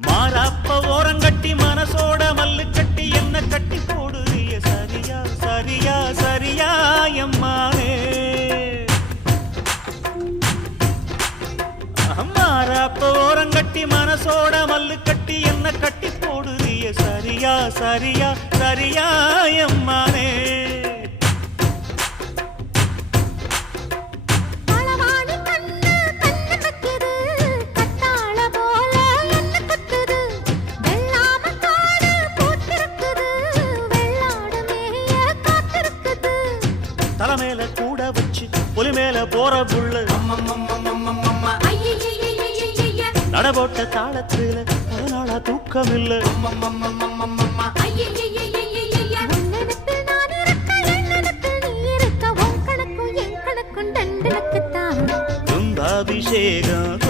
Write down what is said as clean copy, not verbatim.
மாறாப்ப ஓரங்கட்டி மனசோட மல்லு கட்டி என்ன கட்டி போடுறிய சரியா சரியா சரியா எம்மானே மாறாப்ப ஓரங்கட்டி மனசோட மல்லு கட்டி என்ன கட்டி போடுறிய சரியா சரியா சரியா எம்மானே தலைமையில கூட வச்சு புலி மேல போற புள்ள நடபோட்ட தாளத்துல ஒரு நாளா தூக்கம் இல்ல கும்பாபிஷேகம்